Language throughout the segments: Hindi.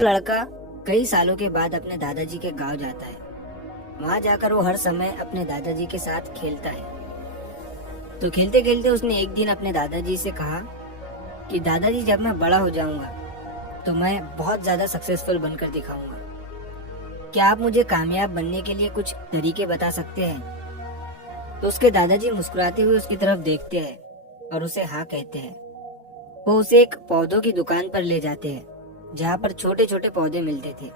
लड़का कई सालों के बाद अपने दादाजी के गांव जाता है। वहां जाकर वो हर समय अपने दादाजी के साथ खेलता है। तो खेलते खेलते उसने एक दिन अपने दादाजी से कहा कि दादाजी, जब मैं बड़ा हो जाऊंगा तो मैं बहुत ज्यादा सक्सेसफुल बनकर दिखाऊंगा। क्या आप मुझे कामयाब बनने के लिए कुछ तरीके बता सकते हैं? तो उसके दादाजी मुस्कुराते हुए उसकी तरफ देखते हैं और उसे हाँ कहते हैं। वो उसे एक पौधों की दुकान पर ले जाते हैं जहाँ पर छोटे छोटे पौधे मिलते थे।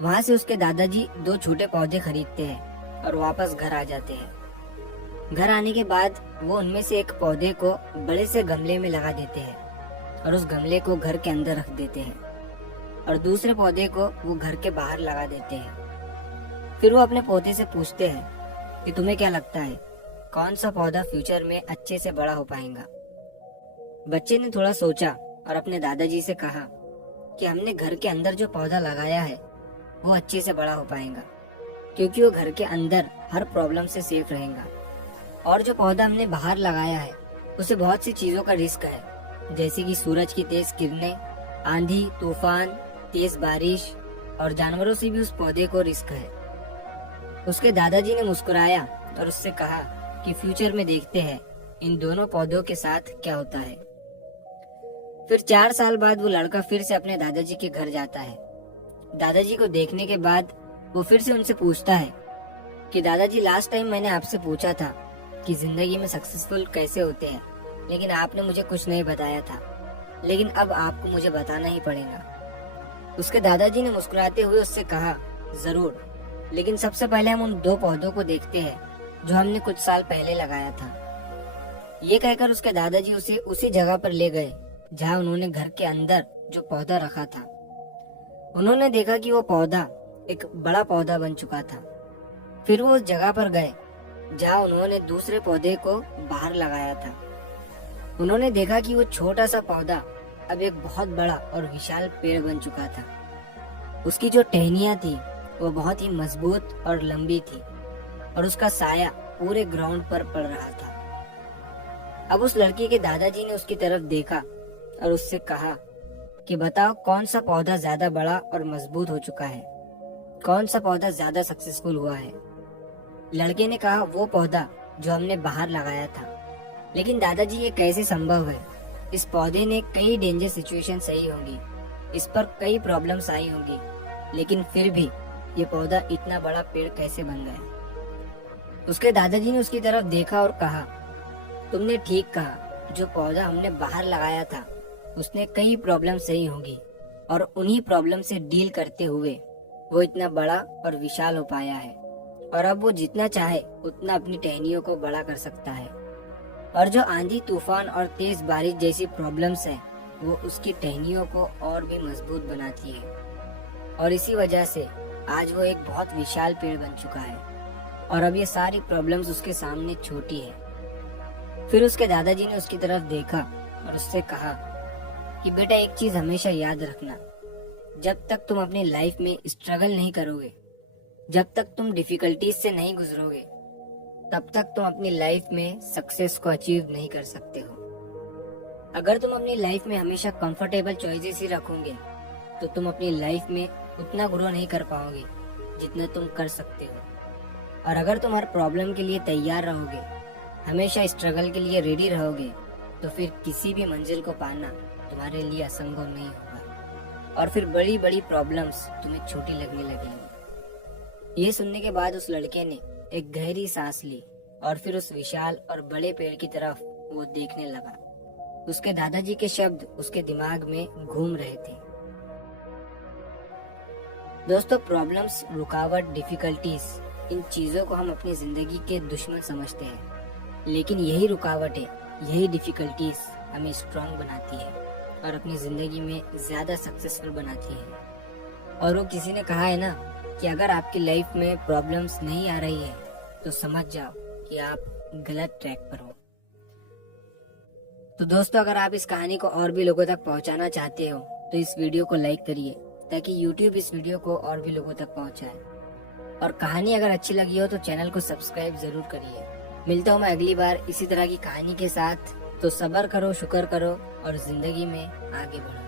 वहां से उसके दादाजी 2 छोटे पौधे खरीदते हैं और वापस घर आ जाते हैं। घर आने के बाद वो उनमें से एक पौधे को बड़े से गमले में लगा देते हैं और उस गमले को घर के अंदर रख देते हैं और दूसरे पौधे को वो घर के बाहर लगा देते हैं। फिर वो अपने पोते से पूछते हैं कि तुम्हें क्या लगता है, कौन सा पौधा फ्यूचर में अच्छे से बड़ा हो पाएगा? बच्चे ने थोड़ा सोचा और अपने दादाजी से कहा कि हमने घर के अंदर जो पौधा लगाया है वो अच्छे से बड़ा हो पाएगा, क्योंकि वो घर के अंदर हर प्रॉब्लम से सेफ रहेगा। और जो पौधा हमने बाहर लगाया है उसे बहुत सी चीजों का रिस्क है, जैसे कि सूरज की तेज किरणें, आंधी तूफान, तेज बारिश और जानवरों से भी उस पौधे को रिस्क है। उसके दादाजी ने मुस्कुराया और उससे कहा कि फ्यूचर में देखते हैं इन दोनों पौधों के साथ क्या होता है। फिर 4 साल बाद वो लड़का फिर से अपने दादाजी के घर जाता है। दादाजी को देखने के बाद वो फिर से उनसे पूछता है कि दादाजी, लास्ट टाइम मैंने आपसे पूछा था कि जिंदगी में सक्सेसफुल कैसे होते हैं, लेकिन आपने मुझे कुछ नहीं बताया था, लेकिन अब आपको मुझे बताना ही पड़ेगा। उसके दादाजी ने मुस्कुराते हुए उससे कहा, जरूर, लेकिन सबसे पहले हम उन 2 पौधों को देखते हैं जो हमने कुछ साल पहले लगाया था। ये कहकर उसके दादाजी उसे उसी जगह पर ले गए जहाँ उन्होंने घर के अंदर जो पौधा रखा था। उन्होंने देखा कि वो पौधा एक बड़ा पौधा बन चुका था। फिर वो उस जगह पर गए जहाँ उन्होंने दूसरे पौधे को बाहर लगाया था। उन्होंने देखा कि वो छोटा सा पौधा अब एक बहुत बड़ा और विशाल पेड़ बन चुका था। उसकी जो टहनियां थी वो बहुत ही मजबूत और लंबी थी और उसका साया पूरे ग्राउंड पर पड़ रहा था। अब उस लड़की के दादाजी ने उसकी तरफ देखा और उससे कहा कि बताओ, कौन सा पौधा ज्यादा बड़ा और मजबूत हो चुका है, कौन सा पौधा ज्यादा सक्सेसफुल हुआ है? लड़के ने कहा, वो पौधा जो हमने बाहर लगाया था। लेकिन दादाजी, ये कैसे संभव है? इस पौधे ने कई डेंजर सिचुएशन सही होंगी, इस पर कई प्रॉब्लम्स आई होंगी, लेकिन फिर भी ये पौधा इतना बड़ा पेड़ कैसे बन गया? उसके दादाजी ने उसकी तरफ देखा और कहा, तुमने ठीक कहा, जो पौधा हमने बाहर लगाया था उसने कई प्रॉब्लम सही होंगी और उन्हीं प्रॉब्लम से डील करते हुए वो इतना बड़ा और विशाल हो पाया है और अब वो जितना चाहे उतना अपनी टहनियों को बड़ा कर सकता है। और जो आंधी तूफान और तेज बारिश जैसी प्रॉब्लम्स है वो उसकी टहनियों को और भी मजबूत बनाती है और इसी वजह से आज वो एक बहुत विशाल पेड़ बन चुका है और अब ये सारी प्रॉब्लम्स उसके सामने छोटी है। फिर उसके दादाजी ने उसकी तरफ देखा और उससे कहा कि बेटा, एक चीज हमेशा याद रखना, जब तक तुम अपनी लाइफ में स्ट्रगल नहीं करोगे, जब तक तुम डिफिकल्टीज से नहीं गुजरोगे, तब तक तुम अपनी लाइफ में सक्सेस को अचीव नहीं कर सकते हो। अगर तुम अपनी लाइफ में हमेशा कंफर्टेबल चॉइसेस ही रखोगे तो तुम अपनी लाइफ में उतना ग्रो नहीं कर पाओगे जितना तुम कर सकते हो। और अगर तुम हर प्रॉब्लम के लिए तैयार रहोगे, हमेशा स्ट्रगल के लिए रेडी रहोगे, तो फिर किसी भी मंजिल को पाना तुम्हारे लिए असंभव नहीं होगा और फिर बड़ी बड़ी प्रॉब्लम्स तुम्हें छोटी लगने लगेंगी। ये सुनने के बाद उस लड़के ने एक गहरी सांस ली और फिर उस विशाल और बड़े पेड़ की तरफ वो देखने लगा। उसके दादाजी के शब्द उसके दिमाग में घूम रहे थे। दोस्तों, प्रॉब्लम्स, रुकावट, डिफिकल्टीज, इन चीजों को हम अपनी जिंदगी के दुश्मन समझते हैं, लेकिन यही रुकावटें, यही डिफिकल्टीज हमें स्ट्रांग बनाती है और अपनी जिंदगी में ज्यादा सक्सेसफुल बनाती है। और वो किसी ने कहा है ना कि अगर आपकी लाइफ में प्रॉब्लम्स नहीं आ रही है तो समझ जाओ कि आप गलत ट्रैक पर हो। तो दोस्तों, अगर आप इस कहानी को और भी लोगों तक पहुंचाना चाहते हो तो इस वीडियो को लाइक करिए ताकि YouTube इस वीडियो को और भी लोगों तक पहुंचाए। और कहानी अगर अच्छी लगी हो तो चैनल को सब्सक्राइब जरूर करिए। मिलता हूँ मैं अगली बार इसी तरह की कहानी के साथ। तो सब्र करो, शुक्र करो और जिंदगी में आगे बढ़ो।